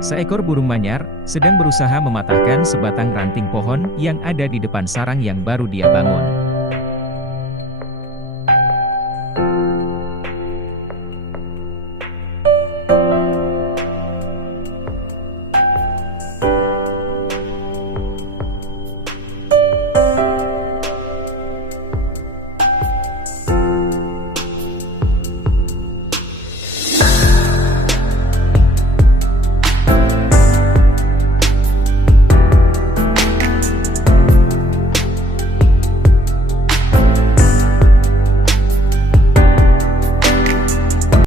Seekor burung manyar sedang berusaha mematahkan sebatang ranting pohon yang ada di depan sarang yang baru dia bangun.